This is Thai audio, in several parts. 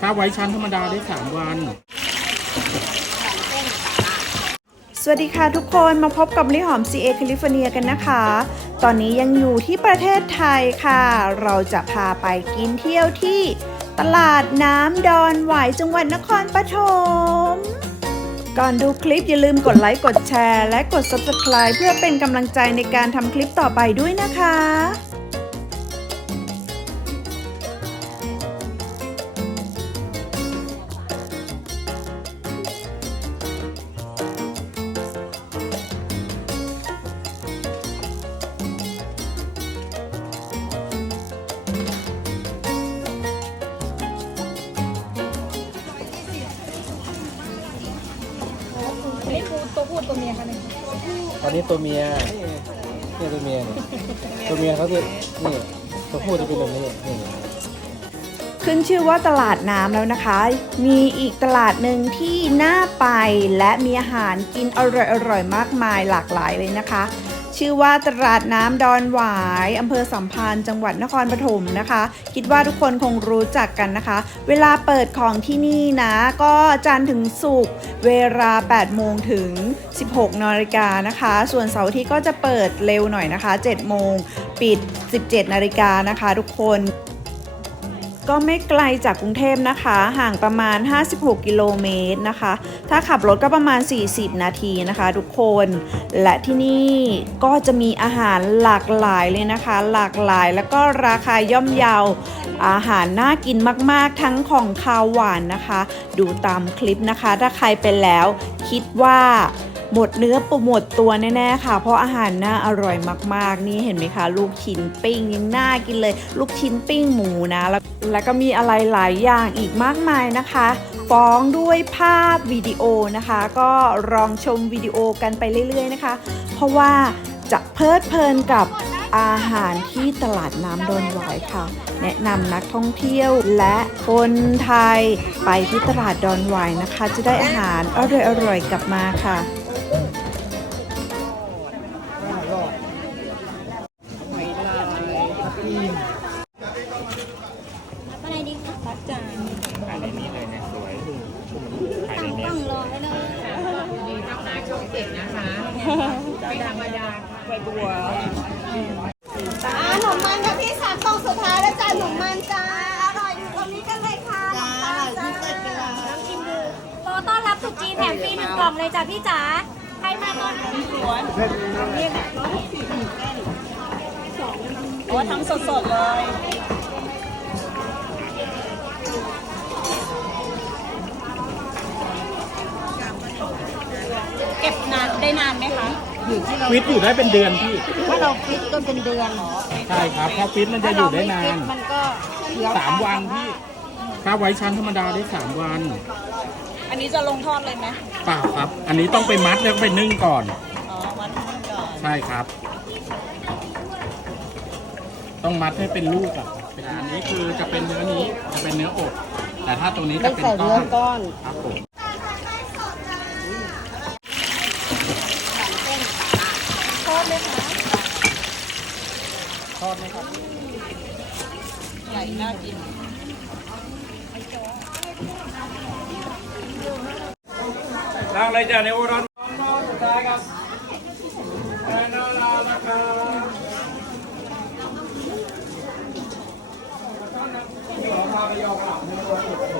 ถ้าไว้ชั้นธรรมดาได้3วัน สวัสดีค่ะทุกคนมาพบกับลิหอม CA แคลิฟอร์เนียกันนะคะ ตอนนี้ยังอยู่ที่ประเทศไทยค่ะ เราจะพาไปกินเที่ยวที่ตลาดน้ำดอนหวายจังหวัดนครปฐมก่อนดูคลิปอย่าลืมกดไลค์ กดแชร์ และกด Subscribe เพื่อเป็นกำลังใจในการทำคลิปต่อไปด้วยนะคะ ตัวผู้ตัวเมียคะเนี่ยตอนนี้ตัวเมียนี่ตัวเมียนี่ตัวเมียเขาจะนี่ตัวผู้จะเป็นแบบนี้นี่ขึ้นชื่อว่าตลาดน้ำแล้วนะคะ มีอีกตลาดหนึ่งที่น่าไปและมีอาหารกินอร่อยๆมากมายหลากหลายเลยนะคะ ชื่อว่าตลาดน้ำดอนหวายอำเภอสัมพันธ์จังหวัดนครปฐมนะคะ คิดว่าทุกคนคงรู้จักกันนะคะ เวลาเปิดของที่นี่นะ ก็จันทร์ถึงศุกร์เวลา 8 โมงถึง 16นาฬิกานะคะ ส่วนเสาร์ที่ก็จะเปิดเร็วหน่อยนะคะ 7 โมง ปิด 17นาฬิกานะคะ ทุกคน ก็ไม่ไกลจากกรุงเทพนะคะ ห่างประมาณ 56 กิโลเมตรนะคะ ถ้าขับรถก็ประมาณ 40 นาทีนะคะ ทุกคน และที่นี่ก็จะมีอาหารหลากหลายเลยนะคะ หลากหลายแล้วก็ราคาย่อมเยา อาหารน่ากินมากๆ ทั้งของคาวหวานนะคะ ดูตามคลิปนะคะ ถ้าใครเป็นแล้วคิดว่า หมดเนื้อปหมดตัวแน่ๆค่ะ เพราะอาหารน่าอร่อยมากๆ นี่เห็นไหมคะ ลูกชิ้นปิ้งยังน่ากินเลย ลูกชิ้นปิ้งหมูนะ แล้วแล้วก็มีอะไรหลายอย่างอีกมากมายนะคะฟ้องด้วยภาพวิดีโอนะคะ ก็ลองชมวิดีโอกันไปเรื่อย ๆนะคะ เพราะว่าจะเพลิดเพลินกับอาหารที่ตลาดน้ำดอนหวายค่ะ แนะนำนักท่องเที่ยวและคนไทยไปที่ตลาดดอนหวายนะคะ จะได้อาหารอร่อยๆกลับมาค่ะ จ้าหนมมันค่ะพี่สามกล่องสุดท้ายแล้วจ้าหนมมันจ้าอร่อยอยู่ตรงนี้กันเลยค่ะจ้าอร่อยที่สุดกันเลยน้ำจิ้มดูโตต้อนรับสุกี้แถมฟรีหนึ่งกล่องเลยจ้ะพี่จ๋าใครมาก่อนสวนโอ้ทำสดๆเลยเก็บนานได้นานไหมคะ ฟิตอยู่ได้เป็นเดือนพี่ ถ้าเราฟิตก็เป็นเดือนเหรอใช่ครับถ้าฟิตมันจะอยู่ได้นาน มันก็เขียวสามวันพี่ถ้าไว้ชั้นธรรมดาได้3วัน อันนี้จะลงทอดเลยไหมเปล่าครับ อันนี้ต้องไปมัดแล้วก็ไปนึ่งก่อน อ๋อวันนี้ก่อน ใช่ครับ ต้องมัดให้เป็นลูกอะแต่อันนี้คือจะเป็นเนื้อนี้จะเป็นเนื้ออกแต่ถ้าตรงนี้จะเป็นก้อนก้อนครับผม ทอดเลยค่ะ ท อดไหมครับใหญ่น่ากินนั่งเลยจ้ะในอุรสุดท้ายครับแอนนาลานะครับของเม็กซิโ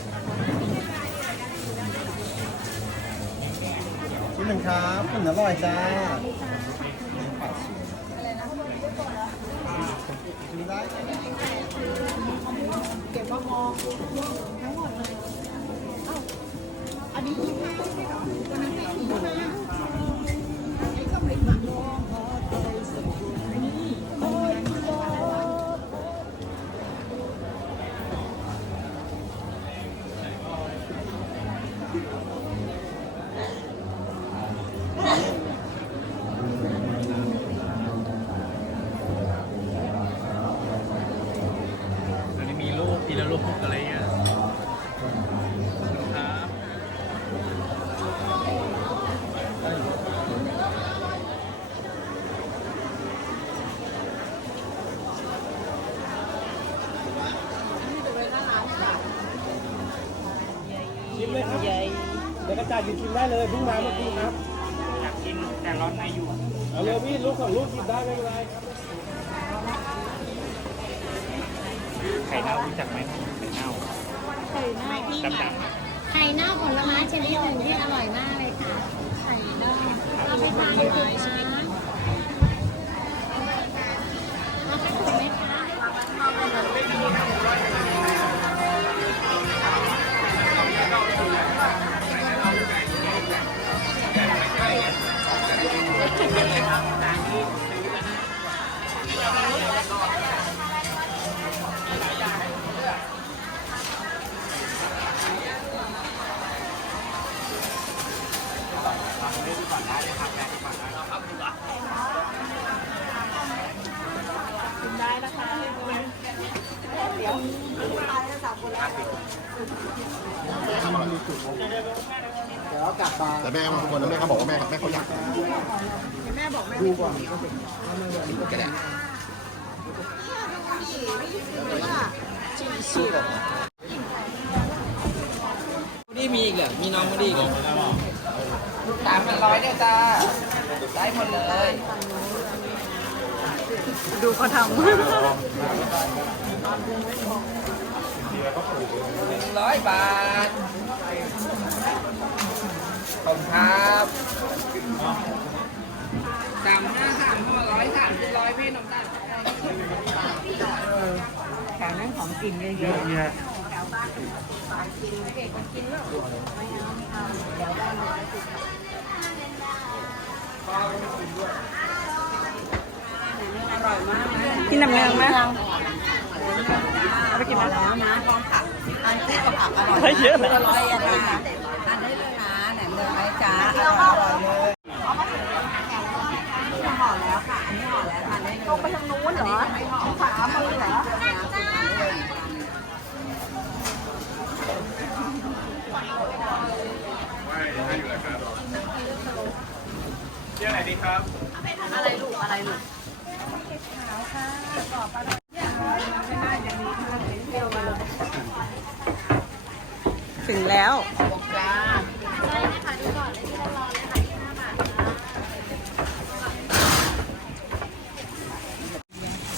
หนึ่งครับขนอร่อยจ้าอันนี้ผีแพ้อันนี้ผีแพ้ เลยครับเดี๋ยวกระจายหยิบชิมได้เลยเพิ่งมาเมื่อกี้ครับอยากกินแต่ร้อนในอยู่เอาเลยพี่ลูกสองลูกหยิบได้ไม่เป็นไรไข่เน่ารู้จักไหมไข่เน่าไข่เน่าดำไข่เน่าผลไม้ชนิดหนึ่งที่ แต่แม่บางคนนะแม่เขาบอกว่าแม่แม่เขาอยากดูก่อนก็ได้นี่มีอีกเหรอมีน้องมาดีอีกเหรอสามพันร้อยเนี่ยจ้าได้หมดเลย ดูเขาทำ หนึ่งร้อยบาท ขอบคุณครับสามห้าสามห้าร้อยสามร้อยพี่นุ่มตาลำแถมนั่งของกินเยอะเยอะอะแยะที่น้ำเนืองไหม เอาไปกินมาแล้วนะกองผักอันนี้กับผักอร่อยได้เยอะเลยอร่อยอะค่ะทานได้เลยนะแหนมเนืองไหมจ้าอร่อยเลยห่อแล้วค่ะอันนี้ห่อแล้วทานได้เลยลงไปทางนู้นเหรอไม่ห่อขามือเหรอเที่ยวไหนดีครับ อะไรลูก อะไรลูกถึง แล้ว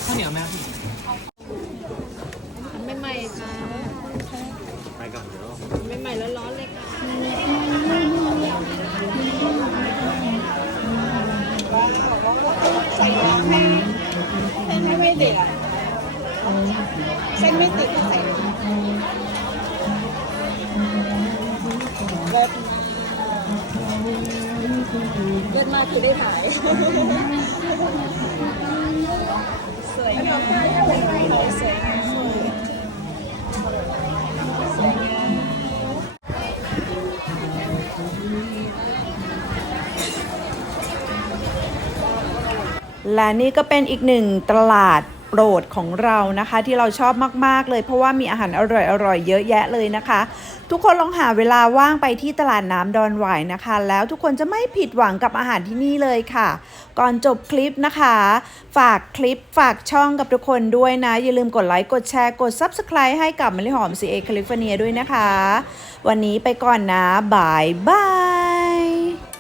ข้าวเหนียวแม่พี่ไม่ เลือดมากคือได้หายสวยงามสวยงามและนี่ก็เป็นอีกหนึ่งตลาด รดของเรานะคะ ที่เราชอบมาก ๆ เลย เพราะว่ามีอาหารอร่อยๆเยอะแยะเลยนะคะ ทุกคนลองหาเวลาว่างไปที่ตลาดน้ำดอนหวายนะคะ แล้วทุกคนจะไม่ผิดหวังกับอาหารที่นี่เลยค่ะ ก่อนจบคลิปนะคะ ฝากคลิปฝากช่องกับทุกคนด้วยนะ อย่าลืมกดไลค์กดแชร์กด Subscribe ให้กับมะลิหอม CA แคลิฟอร์เนียด้วยนะคะ วันนี้ไปก่อนนะบายบาย